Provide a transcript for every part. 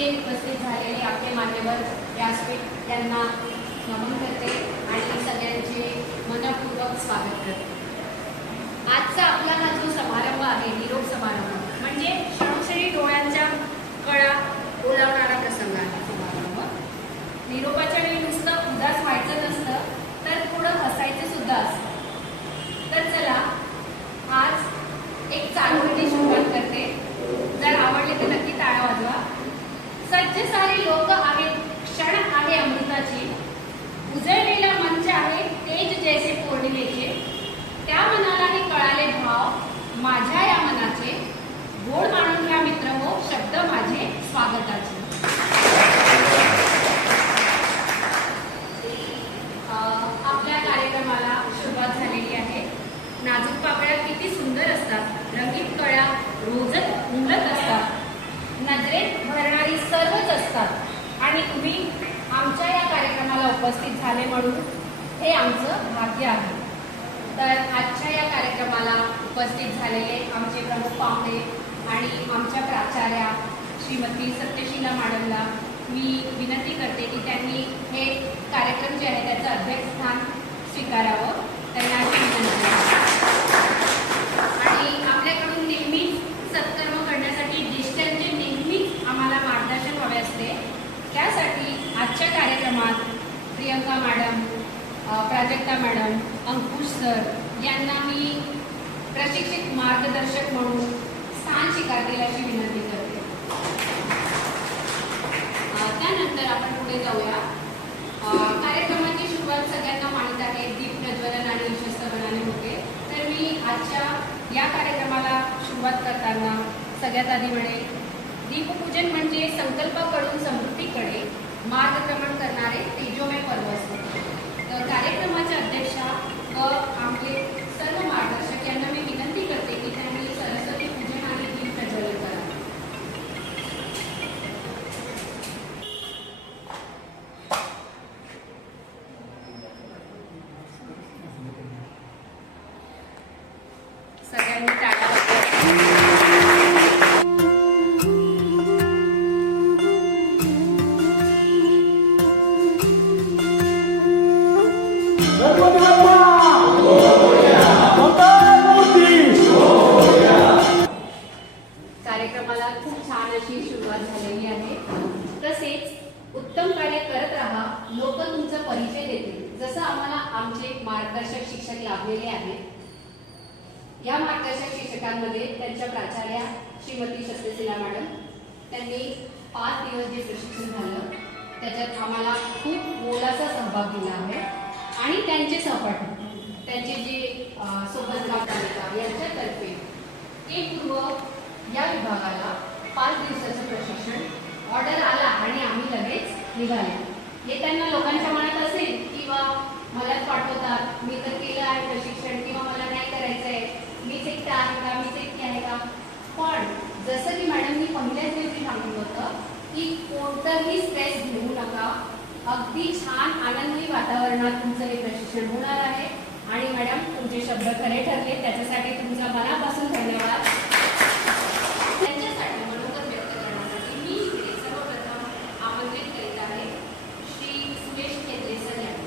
इथे उपस्थित झालेले आपले मान्यवर व्यासपीठ यांना नमन करते आणि सगळ्यांचे मनपूर्वक स्वागत करते। आजचा आपला हा जो समारंभ आहे, निरोप समारंभ म्हणजे क्षणोक्षणी डोळ्यांच्या कळा ओलावणारा प्रसंग आहे। समारंभ निरोपाच्या वेळी नुसतं उदास व्हायचं नसतं, तर थोडं हसायचं सुद्धा असतं। तर चला आज एक चालूची सुरुवात करते। जर आवडले तर नक्की टाळ्या वाजवा। सज्ज सारे लोक आहेत, क्षण आहे अमृताची, उजळलेला मंच आहे तेज जैसे पौर्णिमेचे, त्या मनाला हे कळाले भाव माझ्या या मनाचे, गोड मानून घ्या मित्र हो शब्द माझे स्वागताचे। आपल्या कार्यक्रमाला सुरुवात झालेली आहे। नाजूक पाकळ्या किती सुंदर असतात, रंगीत कळ्या रोजच उमलत असतात, नजरेत भरणारी सर्वच असतात आणि तुम्ही आमच्या या कार्यक्रमाला उपस्थित झाले म्हणून हे आमचं भाग्य आहे। तर आजच्या या कार्यक्रमाला उपस्थित झालेले आमचे प्रमुख पाहुणे आणि आमच्या प्राचार्या श्रीमती सत्यशीला मॅडमला मी विनंती करते की त्यांनी हे कार्यक्रम जे आहे त्याचं अध्यक्षस्थान स्वीकारावं, त्यांना विनंती आणि आपल्याकडून नेहमीच सत्कर्म करण्यासाठी ज्येष्ठांचे नेहमीच आम्हाला मार्गदर्शन हवे असते। त्यासाठी आजच्या कार्यक्रमात प्रियंका मॅडम, प्राजक्ता मॅडम, अंकुश सर यांना मी प्रशिक्षित मार्गदर्शक म्हणून स्थान स्वीकारतील अशी विनंती करते। त्यानंतर आपण पुढे जाऊया। कार्यक्रमाची सुरुवात सगळ्यांना माहीत आहे, दीप प्रज्वलन आणि ईशस्तवनाने होते। तर मी आजच्या या कार्यक्रमाला सुरुवात करताना सगळ्यात आधी म्हणेल, दीपपूजन म्हणजे संकल्पाकडून समृद्धीकडे मार्गक्रमण करणारे तेजोमय पर्व असते। तर कार्यक्रमाच्या अध्यक्षा व आमचे सर्व मार्गदर्शक यांना मी विनंती करते की त्यांनी सरस्वती पूजन आणि दीप प्रज्वलन करा। सगळ्यांनी टाळ्या वाजवा। कार्यक्रमाला खूप छान अशी सुरुवात झालेली आहे। तसेच उत्तम कार्य करत राहा, लोक तुमचा परिचय देतील, जसं आम्हाला आमचे मार्गदर्शक शिक्षक लाभलेले आहेत। या मार्गदर्शक शिक्षकांमध्ये त्यांच्या प्राचार्या श्रीमती सत्यशीला मॅडम, त्यांनी 5 दिवस जे प्रशिक्षण झालं त्याच्यात आम्हाला खूप मोलाचा सहभाग दिला आहे आणि त्यांचे सहपाठी त्यांचे जे सोबत तालिका यांच्यातर्फे या विभागाला 5 दिवसाचं प्रशिक्षण ऑर्डर आला आणि आम्ही लगेच निघाले। हे त्यांना लोकांच्या मनात असेल किंवा मलाच पाठवतात, मी तर केलं आहे प्रशिक्षण किंवा मला नाही करायचं आहे, मीच एकटा आहे का, मीच एकटी आहे का। पण जसं की मॅडमनी पहिल्याच दिवशी सांगितलं होतं की कोणतंही स्ट्रेस घेऊ नका, अगदी छान आनंदी वातावरणात तुमचं हे प्रशिक्षण होणार आहे आणि मॅडम तुमचे शब्द खरे ठरले, त्याच्यासाठी तुमचा मनापासून धन्यवाद। त्यांच्यासाठी मनोगत व्यक्त करण्यासाठी मी इकडे सर्वप्रथम आमंत्रित करीत आहे श्री सुरेश केंद्रे सर यांना,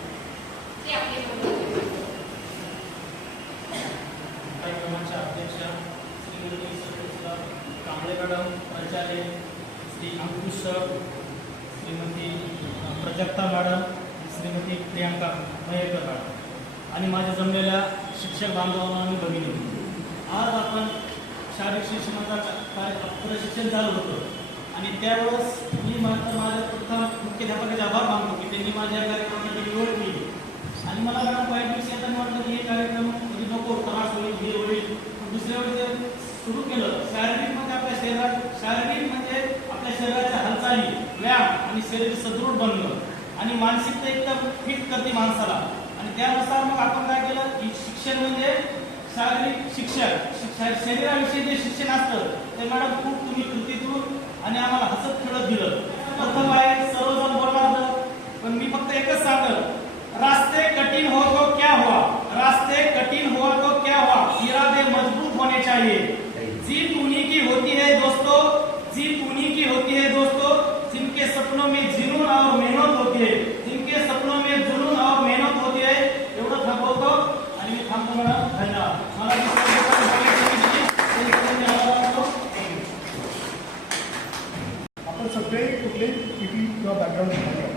ते आपले कार्यक्रमाच्या अध्यक्षा श्रीमती सत्यशीला कांबळे मॅडम, प्राचार्य Shri Ankush sir, Shrimati Prajakta madam, Shrimati Priyanka Mayekar madam आणि माझ्या जमलेल्या शिक्षक बांधवांना आणि भगिनी, आज आपण शारीरिक शिक्षणाचा प्रशिक्षण चालू होतं आणि त्यावेळेस मी माझ्या प्रथम मुख्याध्यापकाचे आभार मानतो की त्यांनी माझ्या कार्यक्रमाची निवड केली आणि मला मॅडम पहिल्या दिवशी येताना वाटलं की हे कार्यक्रम म्हणजे नको, त्रास होईल, हे होईल। दुसऱ्या वेळेस सुरू केलं, शारीरिक म्हणजे आपल्या शरीराच्या हालचाली, व्यायाम आणि शरीर सदृढ बनणं आणि मानसिकता एकदम फिट करते माणसाला आणि त्यानुसार मग आपण काय केलं की शिक्षण म्हणजे शारीरिक शिक्षण, शरीराविषयी जे शिक्षण असतं ते मॅडम खूप तुम्ही कृतीतून आणि आम्हाला हसत खेळत दिलं। प्रथम आहे सर्वजण बोलणार, पण मी फक्त एकच सांगत, रास्ते कठिन हो तो क्या हुआ, रास्ते कठिन हुआ तो क्या हुआ, इरादे मजबूत होने चाहिए। जीत उन्हीं की होती है दोस्तों, जीत उन्हीं की होती है दोस्तों होती है, जिनके सपनों में जुनून और मेहनत होती है, एवढं थांबवतो आणि मी थांबतो मॅडम. धन्यवाद. मला आपण सगळे कुठले किती किंवा बॅकग्राऊंड घेणार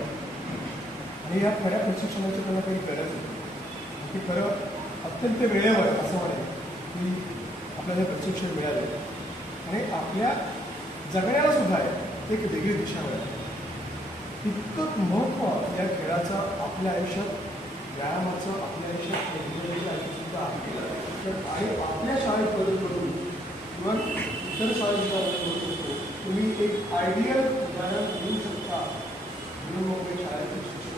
आणि या खऱ्या प्रशिक्षणाची त्यांना काही गरज नाही. की खरं अत्यंत वेळेवर असं म्हणेल की आपल्याला हे प्रशिक्षण मिळाले आणि आपल्या जगण्याला सुद्धा आहे एक वेगळी दिशा मिळाली. इतकं महत्त्व या खेळाचं आपल्या आयुष्यात, व्यायामाचं आपल्या आयुष्यात, टेक्नॉलॉजीच्या आयुष्यात सुद्धा आहे. तर आणि आपल्या शाळेत बदल करून किंवा इतर शाळेत बदल करू शकतो. तुम्ही एक आयडियल उदाहरण देऊ शकता म्हणून मग शाळेतील शिक्षक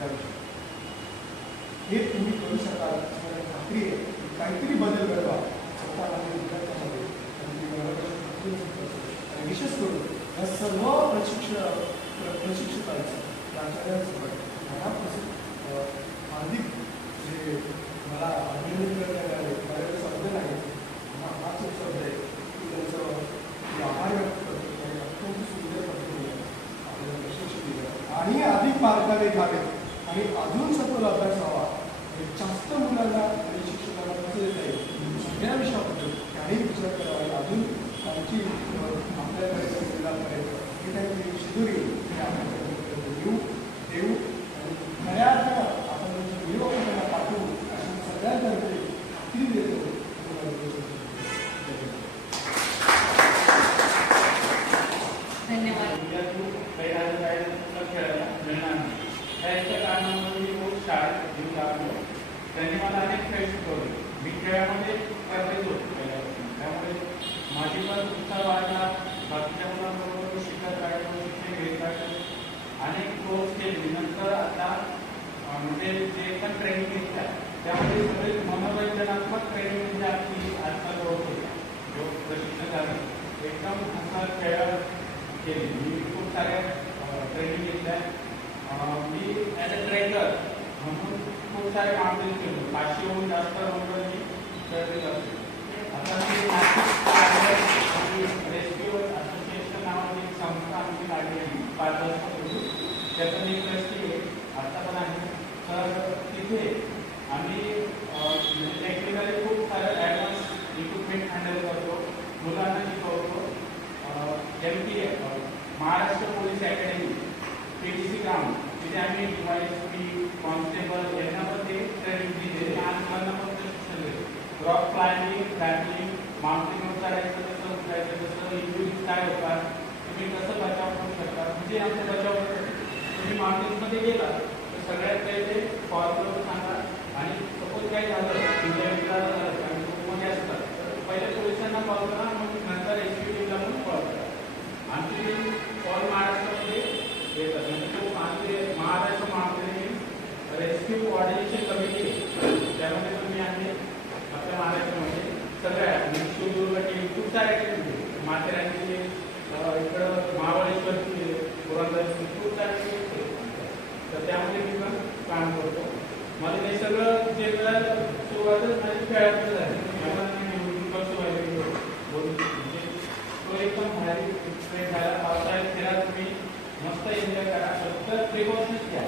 याविषयी हे तुम्ही करू शकाल असं मला खात्री आहे की काहीतरी बदल घडवा स्वतःमध्ये, विद्यार्थ्यामध्ये आणि विशेष करून या सर्व प्रशिक्षकांचं प्राचार्यांसोबत मनापासून हार्दिक जे मला अभिनंदन करण्यात आले माझ्याकडे शब्द नाही, हाच एक शब्द आहे की त्यांचं आभार व्यक्त करतो आणि अत्यंत सुंदर पद्धतीने आपल्याला प्रशिक्षण दिलं आणि अधिक मार्गाने घ्यावे आणि अजून सखोल अभ्यास व्हावा. जास्त मुलांना आणि शिक्षकांना कसं देता येईल सगळ्या विषयाबद्दल काही विचार करावा. अजून आमची आपल्याकडे जिल्हा करायचं हे काही शिदोरी हे आपल्याकडे देऊ आणि खऱ्या आपण व्हिडिओ त्यांना पाठवू अशी सगळ्यांतर्फे ती देतो. धन्यवाद. त्यांनी मला अनेक खेळ शिकवले. मी खेळामध्ये स्पर्धेत होतो पहिल्यापासून, त्यामुळे माझी पण उत्साह वाढला. बाकीच्या मुलांबरोबर शिकत राहिलो, शिक्षण घेत राहिलो, अनेक कोर्स केले. नंतर आता म्हणजे जे पण ट्रेनिंग घेतल्या त्यामध्ये सगळे मनोरंजनात्मक ट्रेनिंग म्हणजे आपली आजकाल होते जो प्रशिक्षक आहे एकदम असा खेळ केले. मी खूप साऱ्या ट्रेनिंग घेतल्या. मी ॲज अ ट्रेनर म्हणून खूप सारे मार्केट केले. 500हून जास्त नंबर मी खेळले असते. आता मी नाशिक रेस्क्यू असोसिएशन नावाची एक संस्था आमची काढली आहे 5 वर्षापूर्वी. त्याचं मी ट्रस्टी आहे, आता पण आहे. तर तिथे आम्ही टेक्निकली खूप सारं ॲडव्हान्स इक्विपमेंट हँडल करतो, मुलांना शिकवतो. नेमकी Maharashtra police academy PDC ground तिथे आम्ही DYSP कॉन्स्टेबल यांना पण ते ट्रेनिंग दिले. लहान मुलांना पण प्रशिक्षण देतो. रॉक क्लाइम्बिंग, ट्रॅव्हलिंग, माउंटेनवर चढायचं कसं उतरायचं, कसं इंजुरीज काय होतात, तुम्ही कसं बचाव करू शकता. म्हणजे आमचा बचाव तुम्ही माउंटेन्समध्ये गेला तर सगळ्यात पहिले फॉर्मवर सांगा आणि सपोज काय झालं तुमच्या मित्राला झालं आणि कुटुंबामध्ये असतात तर पहिले पोलिसांना कॉल करा, मग नंतर एक्झिक्युटिव्हला पण कॉल करा. आमची टीम ऑल महाराष्ट्रामध्ये येतात. म्हणजे तो आमचे Maharashtra mountaineering rescue coordination committee त्यामध्ये तुम्ही आम्ही आपल्या महाराष्ट्रामध्ये सगळ्या सिंधुदुर्ग टीम खूप साऱ्या टीम माथेरानची इकडं महाबळेश्वरची पुरंदरची खूप सारे टीम तर त्यामध्ये मी पण काम करतो. मला हे सगळं जे सुरुवातच माझी खेळायचं झाली. मला कसं व्हायला बोलून म्हणजे तो एकदम भारी एक्सपिरियन्स झाला. पावसाळ्यात फिरा तुम्ही मस्त एन्जॉय करा. फक्त प्रिकॉशन्स घ्या.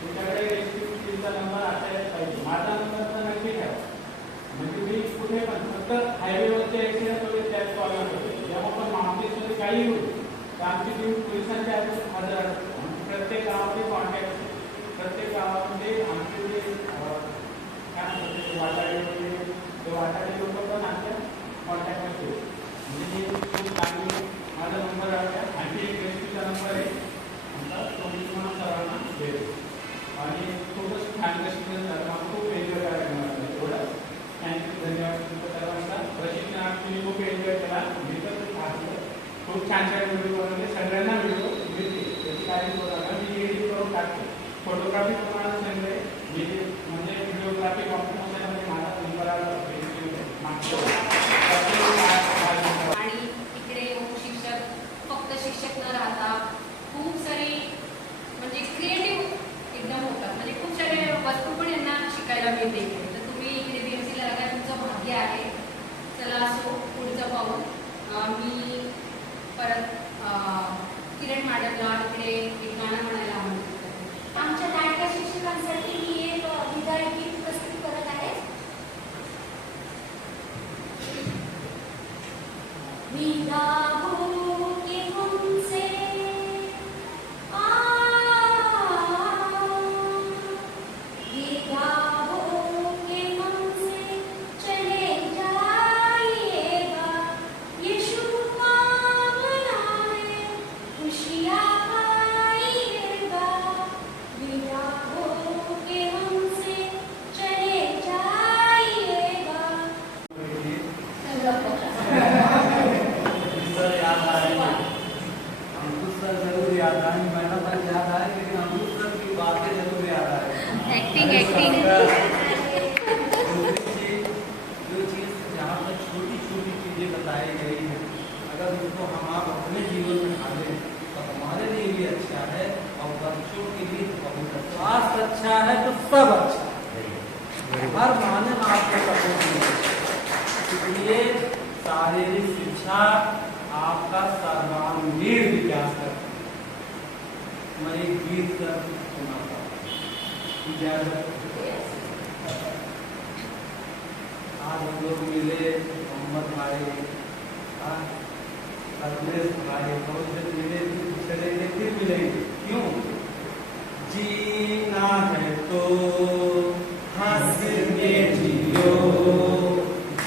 तुमच्याकडे रेस्क्यू टीमचा नंबर असायला पाहिजे. माझा नंबर तर नक्की ठेवा. म्हणजे मी कुठे पण फक्त हायवेवरचे ॲक्सिडेंट वगैरे त्यात कॉल करतो. जेव्हा पण माउंटेन्समध्ये काही होईल तर आमची टीम पोलिसांच्या हातून हजर असते. प्रत्येक गावामध्ये कॉन्टॅक्ट असते. प्रत्येक गावामध्ये आमचे जे काय म्हणतात वाटाडे वगैरे ते वाटाडे लोक पण आमच्या कॉन्टॅक्टमध्ये होते. म्हणजे खूप चांगली माझा नंबर आहे. आणखी एक रेस्क्यूचा नंबर आहे आमचा, तो मी तुम्हाला सर्वांना देतो. आणि खूपच छान प्रशिक्षण झालं. मला खूप एन्जॉय करायला मिळालं. एवढं थँक्यू. धन्यवाद तुमच्या सर्वांचा. प्रशिक्षणात तुम्ही खूप एन्जॉय केला. मी तर खूप छान छान व्हिडिओ बनवले. सगळ्यांना व्हिडिओ मिळते त्याची काळजी करू नका. मी एडिट करून टाकतो. फोटोग्राफी तुम्हाला सांगते मी म्हणजे व्हिडिओग्राफी कॉम्पिटिशनमध्ये माझा नंबर आला आणि इकडे शिक्षक फक्त शिक्षक न राहता खूप सारे म्हणजे क्रिएटिव्ह एकदम होतात. म्हणजे खूप सारे वस्तू पण यांना शिकायला मिळते. तर तुम्ही इकडे BMC ला राहता, तुमचं भाग्य आहे. चला असो पुढचं पाहू. मी परत किरण मॅडमला इकडे एक गाणं म्हणायला आवडतं. शिक्षकांसाठी मी एक विदाई गीत प्रस्तुत करत आहे. विदा हो के हमसे विदा हो के हमसे चले जाइएगा, ये शुभकामना है, खुशियाँ पाइएगा. विदा हो के हमसे चले जाइएगा. सर याद आए, हमको सर जरूर याद आए, मैडम तक याद आए, लेकिन हमको सर की बातें जरूर याद आए. ऍक्टिंग ऍक्टिंग जो चीज़ जहाँ पर छोटी छोटी चीज़ें बताई गई हैं, अगर उनको हम आप अपने जीवन में ढालें तो हमारे लिए भी अच्छा है और बच्चों के लिए तो बहुत अच्छा. स्वास्थ्य अच्छा है तो सब अच्छा है, हर माने में आपको सपोर्ट मिलेगा. इसलिए शारीरिक शिक्षा आपका सर्वांगीण विकास करती है. मैं एक गीत कर सुनाता हूँ. इजाजत. आज हम लोग मिले, मोहम्मद भाई, अखिलेश भाई, बहुत से मिले, चलेंगे फिर मिलेंगे. क्यों? जीना है तो हंस के जियो,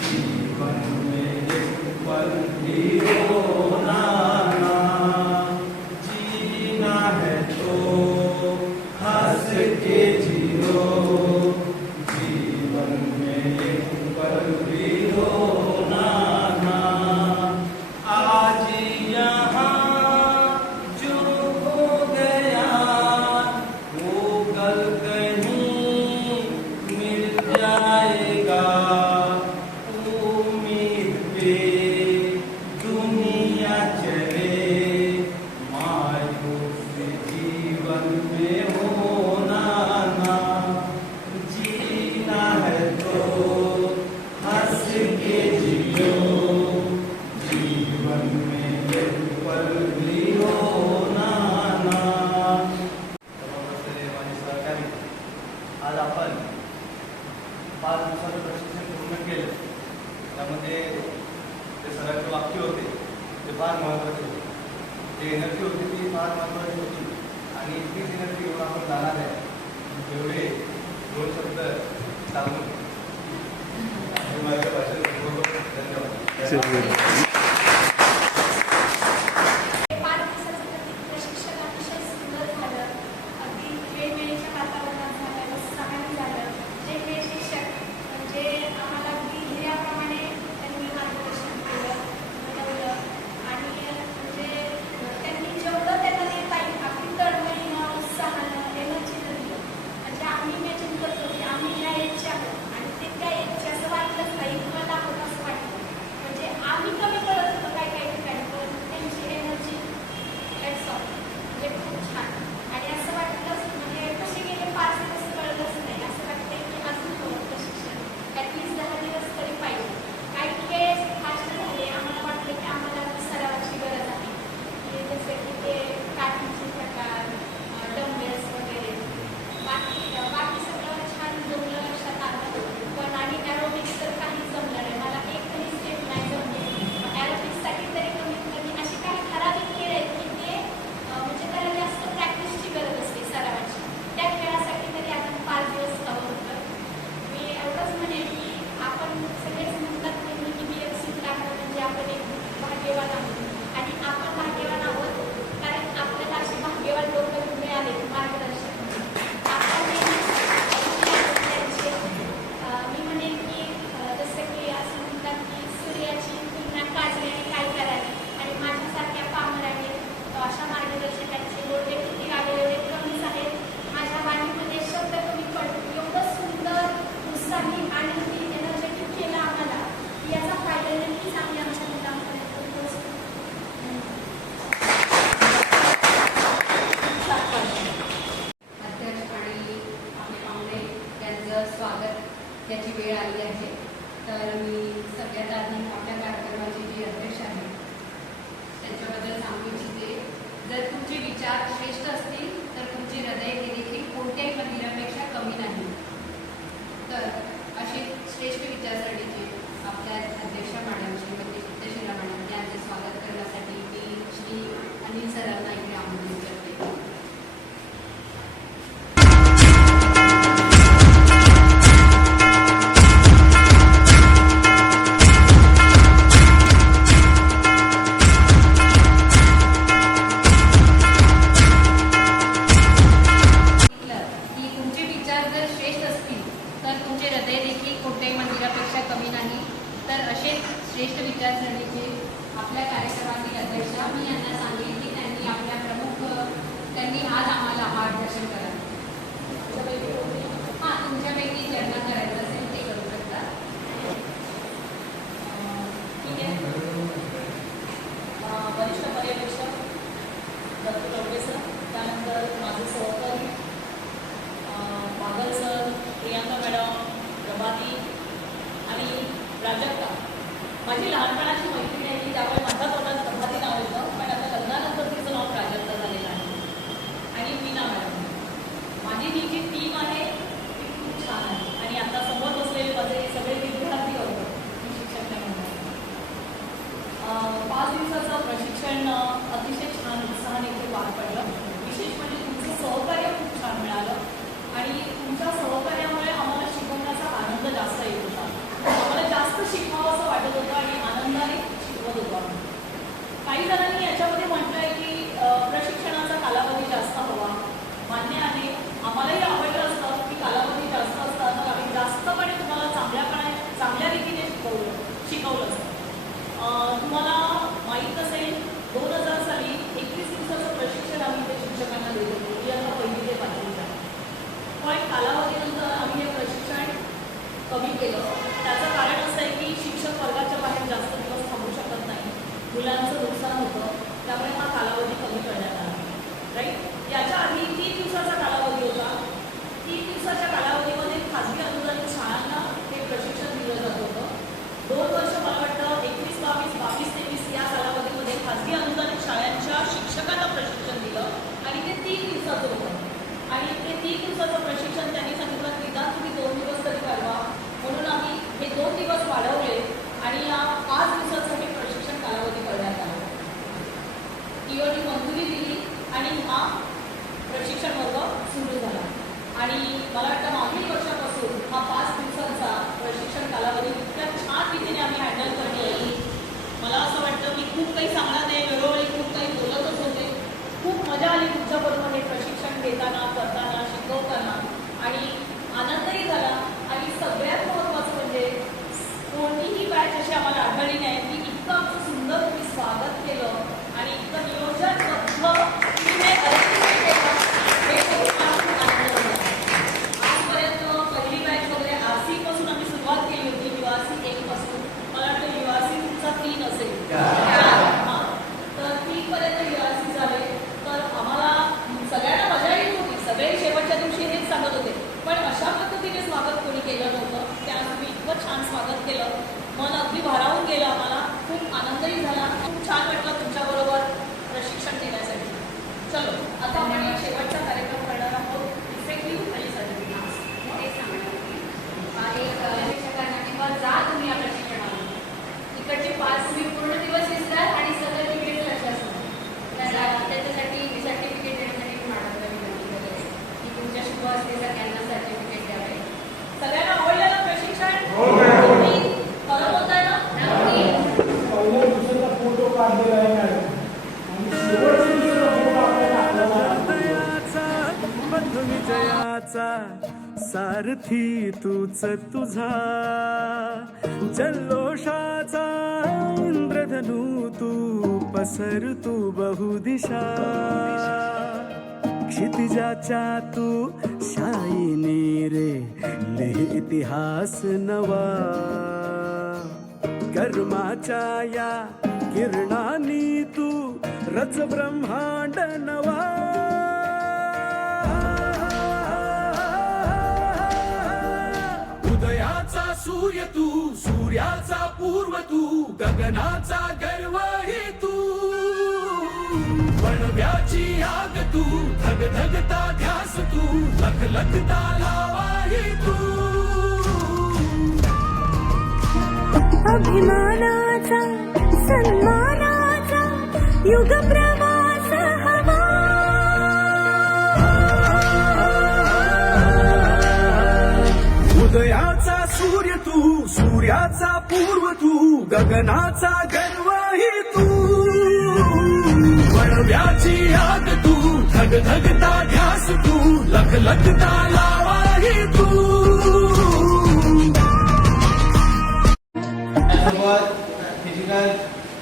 जीवन में एक पल भी रोना ना. जीना है तो हंस के जियो, जीवन में एक पल भी रोना ना. आज यहाँ जो हो गया वो कल कहीं मिल जाएगा. उम्मीद पे दुनिया चले, मायूस जीवन में होना ना. जीना है तो हंस के जियो, जीवन में एक पल भी होना ना. नमस्ते माझे सहकारी. आज आपण 5 दिवसाचं प्रशिक्षण पूर्ण केलं. त्यामध्ये जे सरांचे वाक्य होते ते फार महत्त्वाचे होते. जे एनर्जी होती ती फार महत्त्वाची होती आणि तीच एनर्जी घेऊन आपण जाणार आहे. एवढे 2 शब्द सांगून मी माझ्या भाषेत धन्यवाद. 5 दिवसाचं प्रशिक्षण अतिशय सुंदर झालं. अगदी वेळवेळीच्या वातावरणात झालं, उत्साहाने झालं. जे हे शिक्षक म्हणजे आम्हाला अगदी ध्येयाप्रमाणे त्यांनी मार्गदर्शन केलं, घडवलं आणि म्हणजे त्यांनी जेवढं त्यांना देता येईल अगदी तळमळीनं, उत्साहानं, एनर्जीनं दिलं. म्हणजे आम्ही इमॅजिन करतो की आम्ही ह्या एजचे आहोत आणि ते त्या एजचे असं वाटलंच नाही, तुम्हाला आहोत असं वाटलं. म्हणजे आम्ही कमी करत होतो काही काही ठिकाणी, पण त्यांची एनर्जी दॅट्स ऑल म्हणजे खूप छान. आणि असं वाटलंच म्हणजे कसे गेले 5 दिवस कळलंच नाही. असं वाटतंय की अजून थोडं प्रशिक्षण ॲटलिस्ट 10 दिवस तरी पाहिजे. काही खेळ फास्ट झाले, आम्हाला वाटलं की आम्हाला सरावाची गरज आहे, की जसं की ते काठीचे प्रकार, डंबेल्स वगैरे. बाकी सगळं छान जमलं, लक्षात आलं. पण आणि ॲरोबिक्स तर काहीच जमलं नाही. मला एकही स्टेप नाही जमली. ॲरोबिक्ससाठी तरी कमीत कमी असे काही ठराविक खेळ आहेत की ते म्हणजे त्याला जास्त प्रॅक्टिसची गरज असते, सरावाची. त्या खेळासाठी तरी आपण 5 दिवस हवं होतं. मी एवढंच म्हणेन की आपण सगळेच म्हणतात नेहमी की BFC लागणं म्हणजे आपण एक भाग्यवान आहोत आणि आपण भाग्यवान आहोत कारण आपल्याला असे भाग्यवान लोक मिळाले मार्गदर्शक. आपण त्यांचे मी म्हणेन की जसं की असं म्हणतात की सूर्याची तुलना काजल्याने काय करावी आणि माझ्यासारख्या पामराने अशा मार्गदर्शकांचे गोडवे किती आले एवढे कमीच आहेत. माझ्या वाणीमध्ये शब्द कमी पडतो. एवढं सुंदर, उत्साही आणि एनर्जेटिक केलं आम्हाला की याचा फायदा नक्कीच आम्ही आमच्या मुलांपर्यंत पोहोचतो. अध्यक्ष आणि आपले पाहुणे यांचं स्वागत याची वेळ आली आहे. तर मी सगळ्यात आधी आपल्या कार्यक्रमाचे जे अध्यक्ष आहेत त्यांच्याबद्दल सांगू इच्छिते. जर तुमचे विचार श्रेष्ठ असतील तर तुमचे हृदय हे देखील कोणत्याही मंदिरापेक्षा कमी नाही. तर असे श्रेष्ठ विचारसरणीचे आपल्या अध्यक्षा मॅडम श्रीमती सत्यशीला मॅडम यांचे स्वागत करण्यासाठी मी श्री अनिल सरांना इथे आमंत्रित करते. की तुमचे विचार जर श्रेष्ठ असतील तर तुमचे हृदय देखील कोणत्याही मंदिरापेक्षा कमी नाही. तर असे श्रेष्ठ विचारसरणीचे आपल्या कार्यक्रमातील अध्यक्षा मी यांना सांगेन की त्यांनी आपल्या त्यांनी आज आम्हाला मार्गदर्शन करावं. हां, तुमच्यापैकी ज्यांना करायचं असेल ते करू शकतात. ठीक आहे. वरिष्ठ पर्यवेक्षक दत्तू लवडे सर, त्यानंतर माझे सहकारी बागल सर, प्रियांका मॅडम, प्रभाती आणि प्राजक्ता. माझी लहानपणाची मैत्रीण आहे की त्यामुळे माझा तोंडात प्रभाती नाव होतं, पण आता लग्नानंतर तिचं नाव प्राजक्ता झालेलं आहे. आणि मीना मॅडम. माझी ही जी टीम आहे ती खूप छान आहे आणि आता समोर बसलेले माझे सगळे विद्यार्थी होते, मी शिक्षक नाही म्हणून. 5 दिवसाचं प्रशिक्षण अतिशय छान उत्साहाने इथे पार पडलं. विशेष म्हणजे तुमचं सहकार्य खूप छान मिळालं आणि तुमच्या सहकार्यामुळे आम्हाला शिकवण्याचा आनंद जास्त येत होता. आम्हाला जास्त शिकवावं असं वाटत होतं आणि आनंदाने शिकवत होतो आम्ही. काही जणांनी याच्यामध्ये म्हटलं आहे की प्रशिक्षणाचा कालावधी जास्त हवा. मान्य आहे, आम्हालाही आवडलं असतं की कालावधी जास्त असता तर आम्ही जास्तपणे तुम्हाला चांगल्या रीतीने शिकवलं असतं. तुम्हाला माहीत असेल 2000 साली 21 दिवसाचं प्रशिक्षण आम्ही इथे शिक्षकांना देत होतो. इयत्ता 1ली ते 5वीच्या. पण कालावधीनंतर आम्ही हे प्रशिक्षण कमी केलं. त्याचं कारण असं आहे की शिक्षक वर्गाच्या बाहेर जास्त दिवस थांबू शकत नाही, मुलांचं नुकसान होतं, त्यामुळे हा कालावधी कमी करण्यात आला. राईट. याच्या आधी 3 दिवसाचा कालावधी होता. 3 दिवसाच्या कालावधीमध्ये खाजगी अनुदानित शाळांना हे प्रशिक्षण दिलं जात होतं. 2 वर्ष मला वाटतं 21-22, 22-23 या कालावधीमध्ये खाजगी अनुदानित शाळांच्या शिक्षकांना प्रशिक्षण दिलं आणि ते 3 दिवसाचं होतं. आणि ते 3 दिवसाचं प्रशिक्षण त्यांनी सांगितलं की निदान तुम्ही 2 दिवस तरी वाढवा, म्हणून आम्ही हे 2 दिवस वाढवले आणि या 5 दिवसाचं हे प्रशिक्षण कालावधी करण्यात आलं. टीओनी मंजुरी दिली आणि हा प्रशिक्षण वर्ग सुरू झाला. आणि मला वाटतं मागील वर्षापासून हा 5 दिवसांचा प्रशिक्षण कालावधी इतक्या छान रीतीने आम्ही हँडल करतो. मला असं वाटतं की खूप काही सांगणार नाही, वेळोवेळी खूप काही बोलतच होते. खूप मजा आली तुमच्याबरोबर हे प्रशिक्षण घेताना, करताना, शिकवताना आणि आनंदही झाला. आणि सगळ्यात महत्त्वाचं म्हणजे कोणतीही बॅच अशी आम्हाला आढळली नाही की इतकं आमचं सुंदर तुम्ही स्वागत केलं आणि इतकं नियोजनबद्ध तुम्ही हे अरेंजमेंट केलं, हे खूप आनंद झाला. आजपर्यंत पहिली बॅच वगैरे RC पासून आम्ही सुरुवात केली होती, URC 1 पासून. मला वाटतं URC तुमचा 3 असेल. हां, तर 3 पर्यंत URC झाले. तर आम्हाला सगळ्यांना मजा येत होती. सगळे शेवटच्या दिवशी हेच सांगत होते, पण अशा पद्धतीने स्वागत कोणी केलं नव्हतं. त्यात तुम्ही इतकं छान स्वागत केलं, मन अगदी भारावून गेलं. आम्हाला खूप आनंदही झाला. खूप छान वाटलं तुमच्याबरोबर प्रशिक्षण देण्यासाठी. चलो, आता आपण एक शेवटचा कार्यक्रम करणार आहोत, इफेक्टिव्ह आणि सर्टिफिकेट्स. ते सांगणार एक शिक्षकांना किंवा जा तुम्ही या प्रशिक्षणाला. इकडचे 5 तुम्ही पूर्ण दिवस विसराल आणि सर्टिफिकेट लक्षात असणार. त्याच्यासाठी सर्टिफिकेट देण्यासाठी मॅडमला विनंती वगैरे की तुमच्या शुभ असते सगळ्यांना सर्टिफिकेट द्यावे. सगळ्यांना आवडलं ना प्रशिक्षण? खरं बोलताय ना? नक्की. पहिल्या दिवसाचा फोटो काढलेला आहे मॅडम आणि शेवटच्या दिवसाचा फोटो आपल्याला विजयाचा सारथी तूच तुझा, जल्लोषाचा इंद्रधनू तू पसर तू बहुदिशा, क्षितिजाच्या तू शाईनी रे लिह इतिहास नवा, कर्माच्या या किरणानी तू रच ब्रह्मांड नवा, उदयाचा सूर्य तू, सूर्याचा पूर्व तू, गगनाचा गर्व हे तू, वणव्याची आग तू, धगधगता ध्यास तू लख लखता लावा हेतू अभिमानाचा सन्मानाचा युग प्रवास हवा उदयाचा सूर्य तू सूर्याचा पूर्व तू गगनाचा गर्व ही तू वळव्याची आग तू धग धगता ध्यास तू लख लखता लावा ही तू त्यासोबत फिजिकल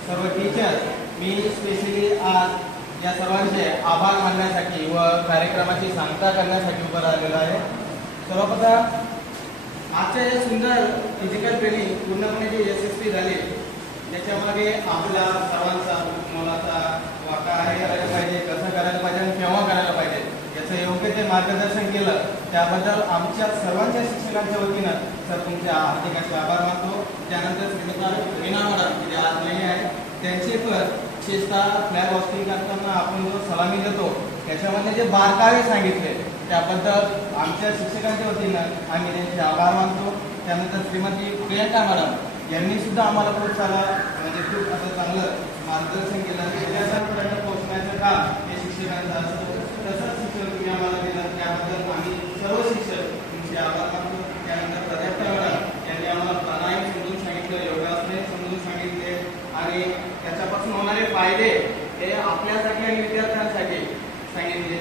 सर्व टीचर्स मी स्पेशली आज या सर्वांचे आभार मानण्यासाठी व कार्यक्रमाची सांगता करण्यासाठी उभं राहिलेलो आहे. सर्वप्रथम आजचे हे सुंदर फिजिकल ट्रेनिंग पूर्णपणे जे यशस्वी झाले त्याच्यामागे आपल्या सर्वांचा मोलाचा वाटा आहे. करायला पाहिजे, कसं करायला पाहिजे आणि केव्हा करायला पाहिजे याचं योग्य ते मार्गदर्शन केलं त्याबद्दल आमच्या सर्वांच्या शिक्षकांच्या वतीनं सर तुमचे हार्दिक असे आभार मानतो. त्यानंतर श्रीमती मीना मॅडम जे आज नाही आहे त्यांचे पण विशेषतः फ्लॅग हॉस्टिंग करताना आपण जो सलामी देतो त्याच्यामध्ये जे बारकावे सांगितले त्याबद्दल आमच्या शिक्षकांच्या वतीनं आम्ही त्यांचे आभार मानतो. त्यानंतर श्रीमती प्रियंका मॅडम यांनी सुद्धा आम्हाला खूप सारा म्हणजे खूप असं चांगलं मार्गदर्शन केलं. विद्यार्थ्यांपर्यंत पोहोचण्याचं काम हे शिक्षकांचं असतं. तसंच शिक्षण तुम्ही आम्हाला दिलं त्याबद्दल आम्ही सर्व शिक्षक तुमचे आभार मानतो. त्यानंतर प्राध्यापक मॅडम यांनी आम्हाला प्राणायाम समजून सांगितलं, योगासने समजून सांगितले आणि त्याच्यापासून होणारे फायदे हे आपल्यासाठी आणि विद्यार्थ्यांसाठी सांगितले.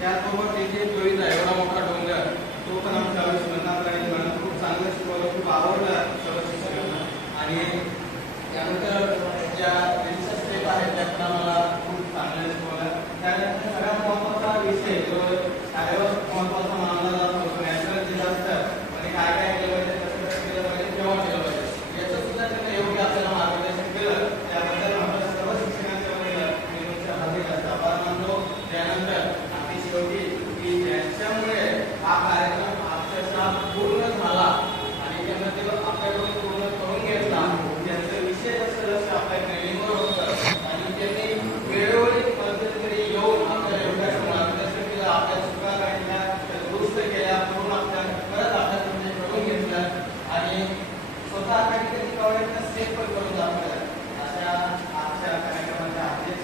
त्याचबरोबर ते जे त्वरित आहे एवढा मोठा डोंगर तो पण आमच्या स्मरणात राहील. मला खूप चांगलं शिकवलं, खूप आवडलं सर्व शिक्षकांना. आणि त्यानंतर ज्या रिसर्च स्टेप आहेत त्या पण आम्हाला खूप चांगलं शिकवलं. त्यानंतर सगळ्यात महत्त्वाचा विषय जो शाळेवर महत्त्वाचा मानला जातो नॅशनल डिझास्टर म्हणजे काय काय केलं पाहिजे, कसं कसं केलं पाहिजे, केव्हा केलं पाहिजे याचं सुद्धा त्यांना योग्य आपल्याला मार्गदर्शन केलं. त्याबद्दल आमच्या सर्व शिक्षकांच्या वतीनं मी तुमच्या हार्दिक असे आभार मानतो. त्यानंतर आम्ही शेवटी की यांच्यामुळे हा कार्यक्रम अक्षरशः पूर्ण झाला आणि त्यांना ते आपल्याकडून पूर्ण करून घेतला. त्यांचं विशेष असं लक्ष आपल्या ट्रेनिंगवर होतं आणि त्यांनी वेळोवेळी पद्धतीने येऊन आपल्याला एवढ्या मार्गदर्शन केलं, आपल्या चुका काढल्या, दुरुस्त केल्या, करून आपल्या परत आपल्याकडे करून घेतलं आणि स्वतः काही कधी कळण्याचा स्टेप पण करून दाखवलं. अशा आजच्या कार्यक्रमाच्या अध्यक्ष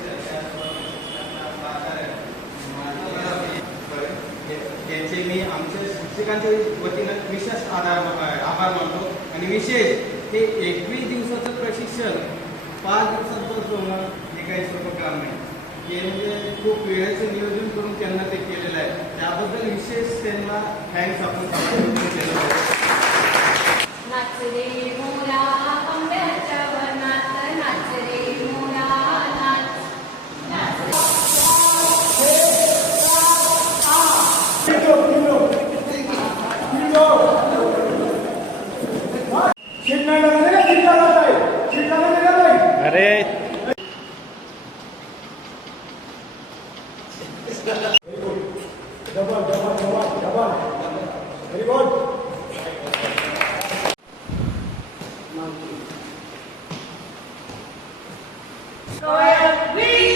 यांचे मी आमच्या शिक्षकांच्या वतीनं विशेष आभार मानतो. आणि विशेष हे 21 दिवसाचं प्रशिक्षण 5 दिवसात बस होणं हे काही सोपं काम नाही. हे म्हणजे खूप वेळेचं नियोजन करून त्यांना ते केलेलं आहे. त्याबद्दल विशेष त्यांना थँक्स आपण केलं पाहिजे. नाच रे मोरा आंब्याच्या वनात, नाच रे मोरा नाच. Very good. We